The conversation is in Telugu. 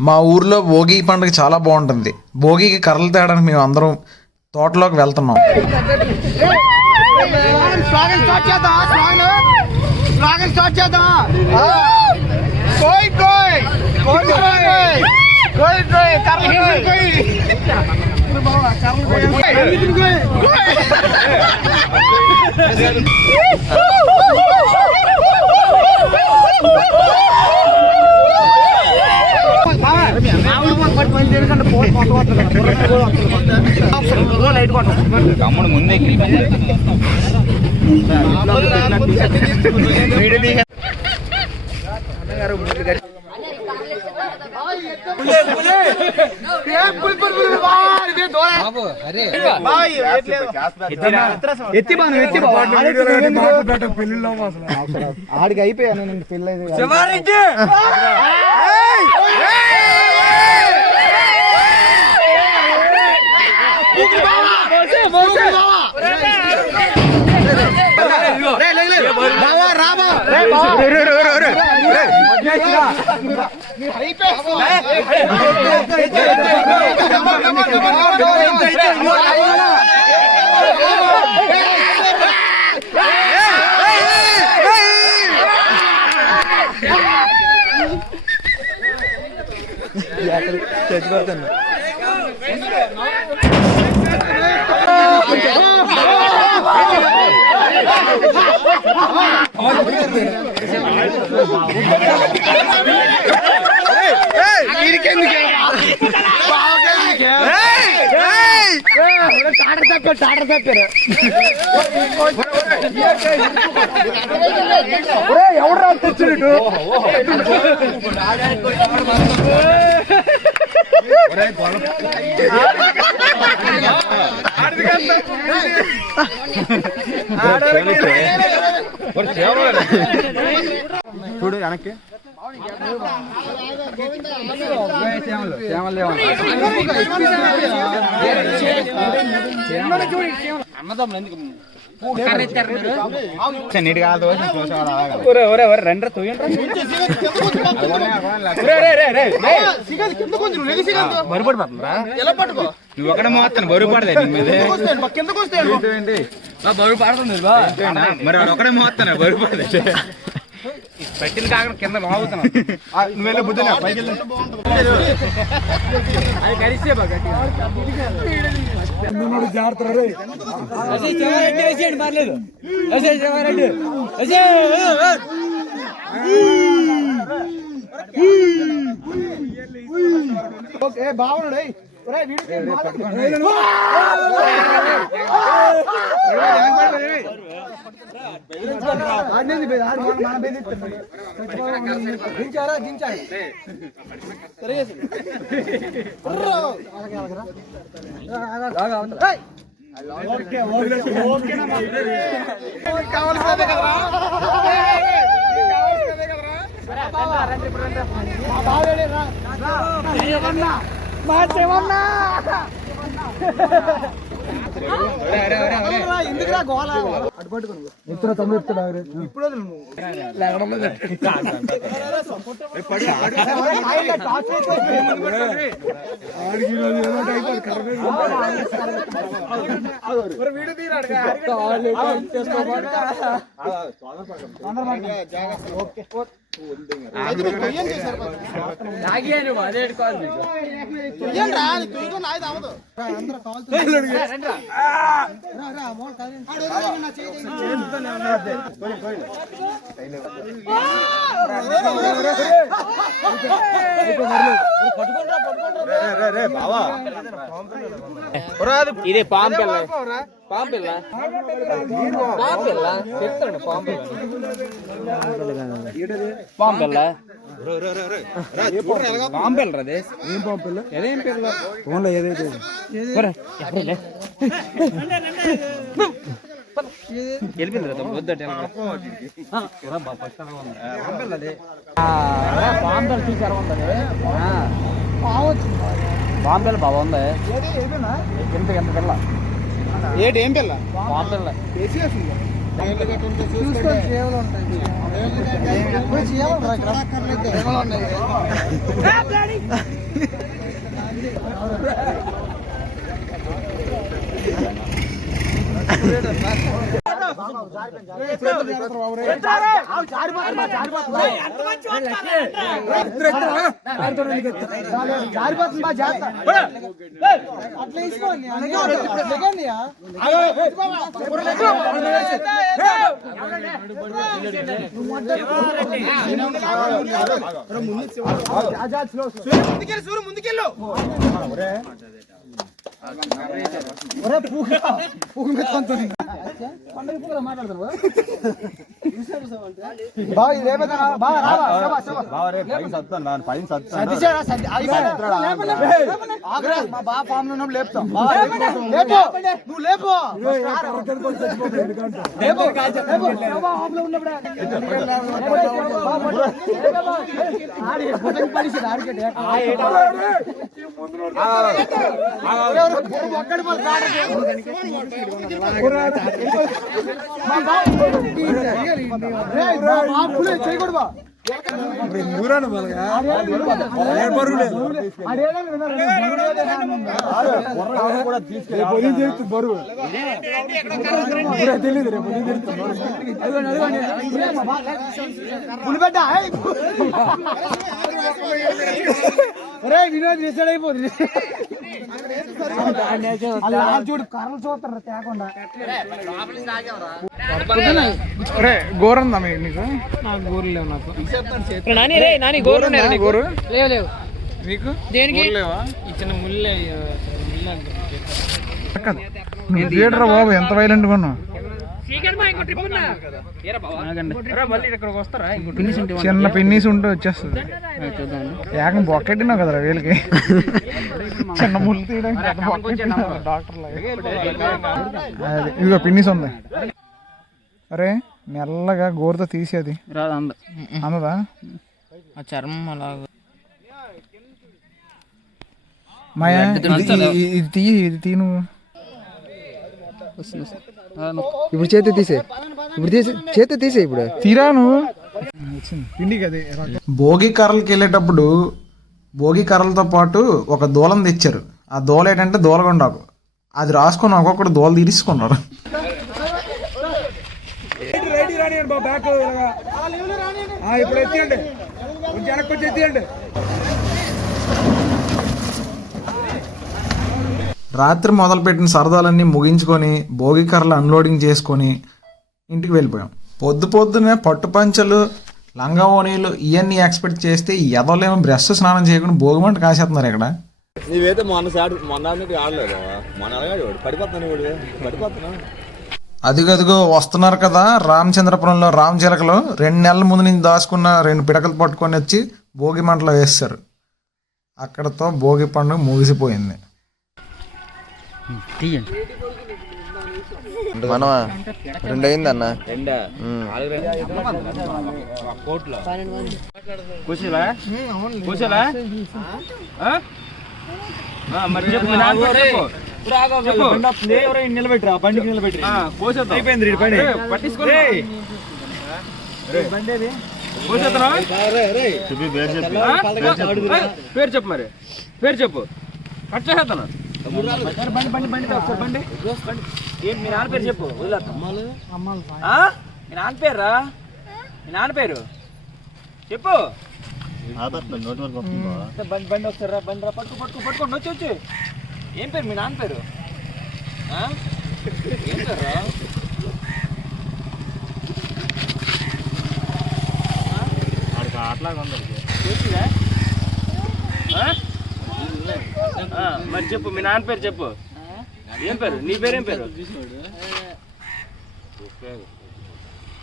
మా ఊర్లో భోగి పండుగ చాలా బాగుంటుంది. భోగికి కర్రలు తేడానికి మేము అందరం తోటలోకి వెళ్తున్నాం. తమ్ముడు ముందే ఆడికి అయిపోయాను నేను పెళ్ళి చచ్చిపోతున్నా. ఎవరు తెచ్చినట్టు చూడు వెనక్కి నువ్వు ఒకటే మోస్తాను బరువు పడదే బరువు పడుతుంది మరి ఒకటే మోస్తాను బరువు పడదే పెట్టిన కాకుండా కింద బాగుతున్నా నువ్వు బుద్ధి కలిసే బాగున్నాడు ఎందుకురా గోళ ఇప్పుడు తమ్ముడు చెప్తాడు ఇప్పుడు ఇదే పాంపిల్ల పాంపిల్ల పాంపిల్ల చెప్తాడు పాంపిల్ల పాంపిల్ల పాంపిల్ల అదే ఏం పాంపిల్ల ఏదేం పిల్ల ఫోన్లో ఏదైతే వెళ్ళిపోయింది వద్దట పాంపిల్ల చూసారా పాంపిల్ల బాగుంది ఎంత ఎంత పిల్ల ఏటి ఏం పిల్ల పాంపిల్ల చూసుకోండి సేవలు ఉంటాయి ఇప్పుడు చేయాలి ఇక్కడ సేవలు ఉన్నాయి అట్లా ఇసుకోండి ముందుకెళ్ళు చేయకూడదు బరువు తెలియదు పులిబెట్ట వినోద్ డిసైడ్ అయిపోతుంది చూడు కర్రలు చూస్తారు తేకుండా గోరుందా నీకు? నాకు గోర్లు లేవు నాని గోరు లేవు నీకు దేనికి లేవా? ఇచ్చిన ముళ్ళే థియేటర్ బాబు ఎంత వైలెంట్ గా ఉన్నావు. చిన్న పిన్నీస్ ఉంటే వచ్చేస్తుంది. ఏకం బొక్కెట్టినావు కదరా వీళ్ళకి. చిన్న ముళ్ళు తీయడానికి డాక్టర్ ఇదిగో పిన్నీస్ ఉంది. అరే మెల్లగా గోరుతో తీసేది అందదా చర్మం అలా మాయా ఇది తీయి ఇది తీ నువ్వు. ఇప్పుడు చేతి తీసే చేతి తీసే ఇప్పుడు తీరా నువ్వు. భోగి కర్రలకి వెళ్ళేటప్పుడు భోగి కర్రలతో పాటు ఒక దూలం తెచ్చారు. ఆ దూల ఏంటంటే దూలగొండాకు. అది రాసుకొని ఒక్కొక్కడు దూల తీర్చుకున్నారు. రాత్రి మొదలుపెట్టిన సరదాలన్నీ ముగించుకొని భోగి కర్రలు అన్లోడింగ్ చేసుకొని ఇంటికి వెళ్ళిపోయాం. పొద్దున్నే పట్టు పంచలు లంగా ఓనీలు ఇవన్నీ ఎక్స్పెక్ట్ చేస్తే ఎదలేమో బ్రష్ స్నానం చేయకుండా భోగిమంట కాసేస్తున్నారు ఇక్కడ. నీవైతే మొన్న ఆడలేదు మన పడిపోతున్నా అదిగదిగో వస్తున్నారు కదా రామచంద్రపురంలో రామచిలకలు 2 నెలల ముందు నుంచి దాచుకున్న 2 పిడకలు పట్టుకొని వచ్చి భోగి మంటలో వేస్తారు. అక్కడతో భోగి పండుగ ముగిసిపోయింది. మనమా 2 అయిందన్న నిలబెట్టరా బండికి నిలబెట్టి అయిపోయింది పేరు చెప్పు మరి పేరు చెప్పు కట్ చేసేస్తాను. బండి ఏం మీ నాన్న పేరు చెప్పు వదిలేస్తా. మీ నాన్న పేరురా మీ నాన్న పేరు చెప్పు. బండి వస్తారా బండి రా పట్టుకోండి వచ్చి ఏం పేరు మీ నాన్న పేరు ఏం పేరు అట్లాగా మరి చెప్పు మీ నాన్న పేరు చెప్పు. ఏం పేరు నీ పేరేం పేరు?